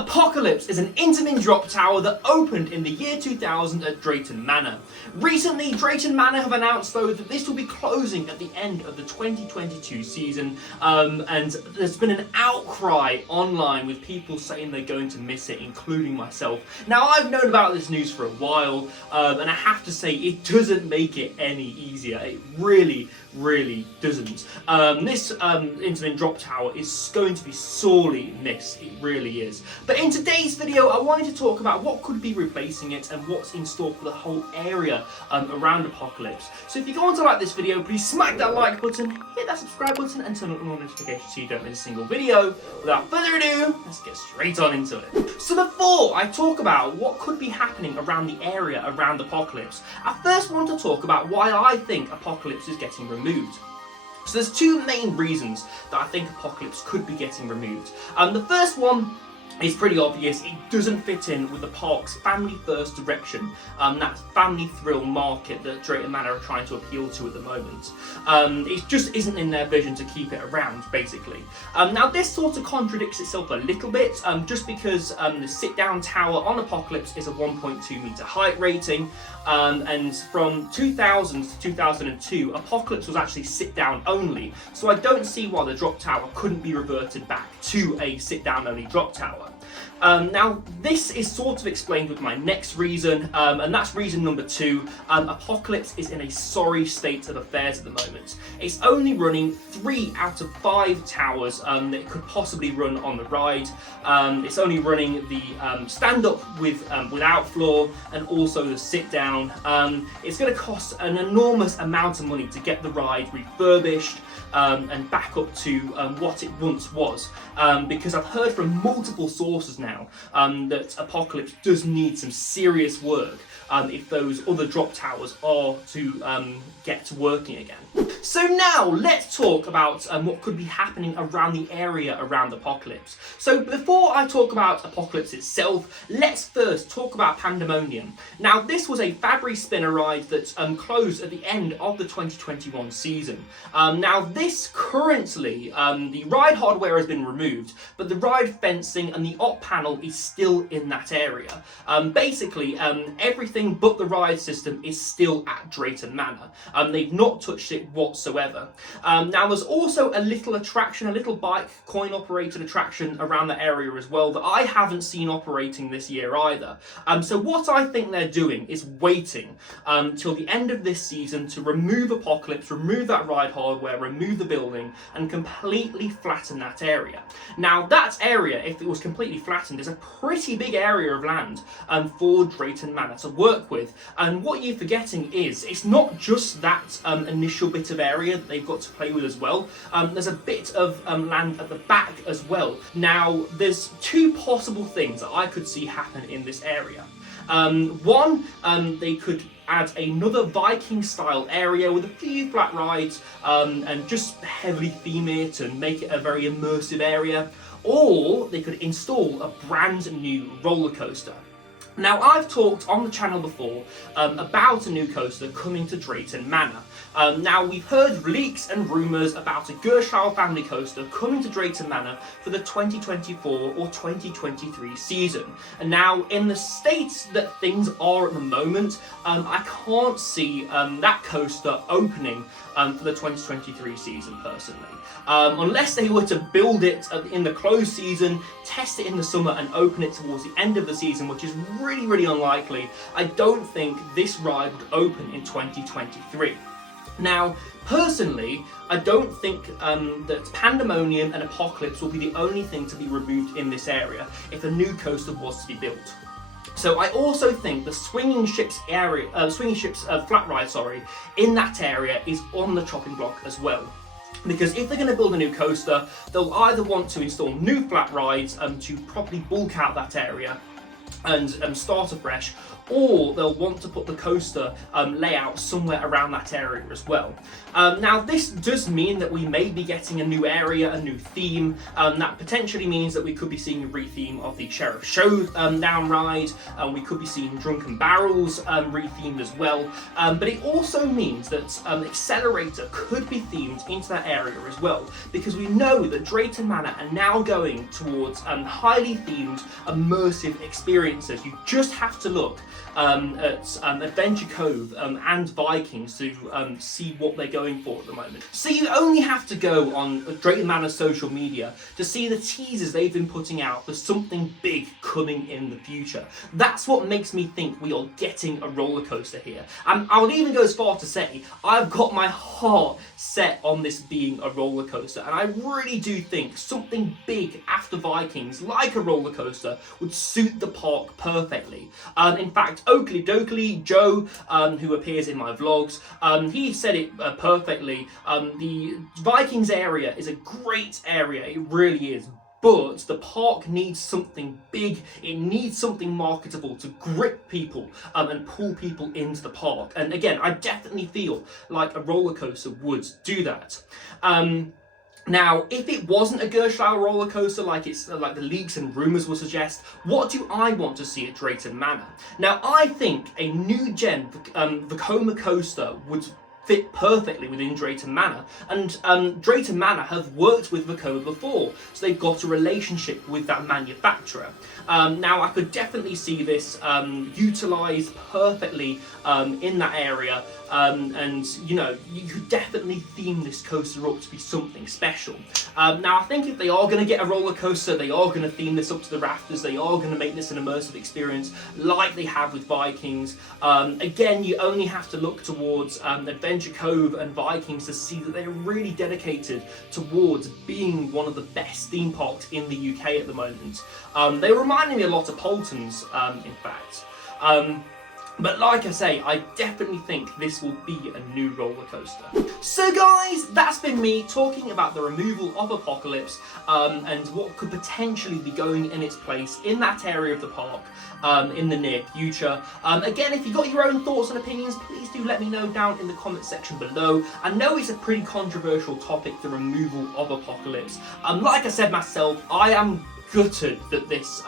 Apocalypse is an interim drop tower that opened in the year 2000 at Drayton Manor. Recently, Drayton Manor have announced though that this will be closing at the end of the 2022 season, and there's been an outcry online with people saying they're going to miss it, including myself. Now, I've known about this news for a while, and I have to say it doesn't make it any easier. It really doesn't. This interim drop tower is going to be sorely missed. It really is. But in today's video, I wanted to talk about what could be replacing it and what's in store for the whole area around Apocalypse. So if you go on to like this video, please smack that like button, hit that subscribe button, and turn on all notifications so you don't miss a single video. Without further ado, let's get straight on into it. So before I talk about what could be happening around the area around Apocalypse, I first want to talk about why I think Apocalypse is getting removed. So there's two main reasons that I think Apocalypse could be getting removed. The first one is pretty obvious. It doesn't fit in with the park's family first direction, that family thrill market that Drayton Manor are trying to appeal to at the moment. It just isn't in their vision to keep it around, basically. Now this sort of contradicts itself a little bit, just because the sit down tower on Apocalypse is a 1.2 meter height rating, and from 2000 to 2002 Apocalypse was actually sit down only, so I don't see why the drop tower couldn't be reverted back to a sit down only drop tower. Now this is sort of explained with my next reason, and that's reason number two. Apocalypse is in a sorry state of affairs at the moment. It's only running 3 out of 5 towers that it could possibly run on the ride. It's only running the stand up without floor and also the sit down. It's going to cost an enormous amount of money to get the ride refurbished and back up to what it once was, because I've heard from multiple sources now that Apocalypse does need some serious work if those other drop towers are to get working again. So now let's talk about what could be happening around the area around Apocalypse. So before I talk about Apocalypse itself, let's first talk about Pandemonium. Now this was a Fabry spinner ride that closed at the end of the 2021 season. Now this currently, the ride hardware has been removed, but the ride fencing and the op panel is still in that area. Basically, everything but the ride system is still at Drayton Manor. They've not touched it whatsoever. Now there's also a little attraction, a little bike coin operated attraction around the area as well that I haven't seen operating this year either. So what I think they're doing is waiting till the end of this season to remove Apocalypse, remove that ride hardware, remove the building, and completely flatten that area. Now that area, if it was completely flattened, is a pretty big area of land for Drayton Manor to work with. And what you're forgetting is it's not just that initial bit of area that they've got to play with as well. There's a bit of land at the back as well. Now there's two possible things that I could see happen in this area. One, they could add another Viking style area with a few flat rides and just heavily theme it and make it a very immersive area, or they could install a brand new roller coaster. Now I've talked on the channel before about a new coaster coming to Drayton Manor. Now we've heard leaks and rumours about a Gershall family coaster coming to Drayton Manor for the 2024 or 2023 season. And now in the state that things are at the moment, I can't see that coaster opening for the 2023 season personally. Unless they were to build it in the closed season, test it in the summer and open it towards the end of the season, which is really unlikely, I don't think this ride would open in 2023. Now, personally, I don't think that Pandemonium and Apocalypse will be the only thing to be removed in this area if a new coaster was to be built. So I also think the swinging ships flat ride, in that area is on the chopping block as well. Because if they're going to build a new coaster, they'll either want to install new flat rides to properly bulk out that area, and start afresh, or they'll want to put the coaster layout somewhere around that area as well. Now this does mean that we may be getting a new area, a new theme. That potentially means that we could be seeing a retheme of the Sheriff Showdown ride. We could be seeing Drunken Barrels rethemed as well. But it also means that Accelerator could be themed into that area as well, because we know that Drayton Manor are now going towards highly themed, immersive experiences. You just have to look at Adventure Cove and Vikings to see what they're going for at the moment. So you only have to go on Drayton Manor's social media to see the teasers they've been putting out for something big coming in the future. That's what makes me think we are getting a roller coaster here. And I would even go as far to say I've got my heart set on this being a roller coaster, and I really do think something big after Vikings, like a roller coaster, would suit the park perfectly. In fact, Oakley Dokley Joe, who appears in my vlogs, he said it perfectly. The Vikings area is a great area, it really is. But the park needs something big, it needs something marketable to grip people and pull people into the park. And again, I definitely feel like a roller coaster would do that. Now, if it wasn't a Gerstlauer roller coaster like the leaks and rumours will suggest, what do I want to see at Drayton Manor? Now, I think a new gen Vekoma coaster would fit perfectly within Drayton Manor, and Drayton Manor have worked with Vekoma before, so they've got a relationship with that manufacturer. Now I could definitely see this utilised perfectly in that area, and you know, you could definitely theme this coaster up to be something special. Now I think if they are going to get a roller coaster, they are going to theme this up to the rafters, they are going to make this an immersive experience like they have with Vikings. Again, you only have to look towards Adventure Cove and Vikings to see that they're really dedicated towards being one of the best theme parks in the UK at the moment. They reminded me a lot of Polton's, in fact. But like I say, I definitely think this will be a new roller coaster. So guys, that's been me talking about the removal of Apocalypse and what could potentially be going in its place in that area of the park in the near future. Again, if you've got your own thoughts and opinions, please do let me know down in the comment section below. I know it's a pretty controversial topic, the removal of Apocalypse. Like I said myself, I am gutted that this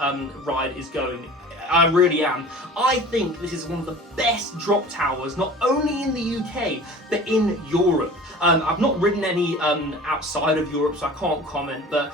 ride is going. I really am. I think this is one of the best drop towers, not only in the UK, but in Europe. I've not ridden any outside of Europe, so I can't comment, but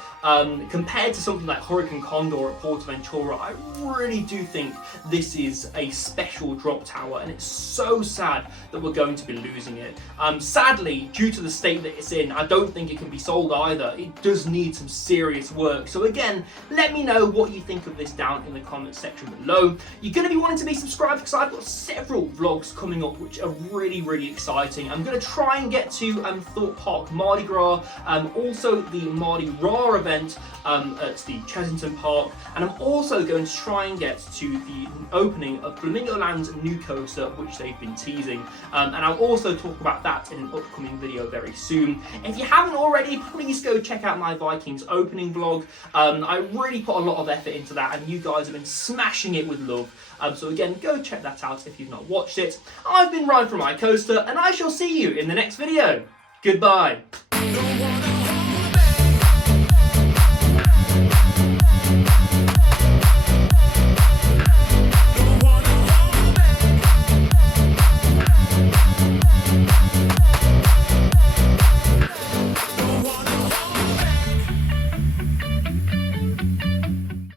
compared to something like Hurricane Condor at Portaventura, I really do think this is a special drop tower, and it's so sad that we're going to be losing it. Sadly, due to the state that it's in, I don't think it can be sold either. It does need some serious work. So again, let me know what you think of this down in the comment section below. You're going to be wanting to be subscribed because I've got several vlogs coming up which are really, really exciting. I'm going to try and get to Thorpe Park Mardi Gras, also the Mardi Gras event at the Chessington Park, and I'm also going to try and get to the opening of Flamingo Land's new coaster, which they've been teasing, and I'll also talk about that in an upcoming video very soon. If you haven't already, please go check out my Vikings opening vlog. I really put a lot of effort into that, and you guys have been smashing it with love. So again, go check that out if you've not watched it. I've been Ryan from iCoaster, and I shall see you in the next video. Goodbye.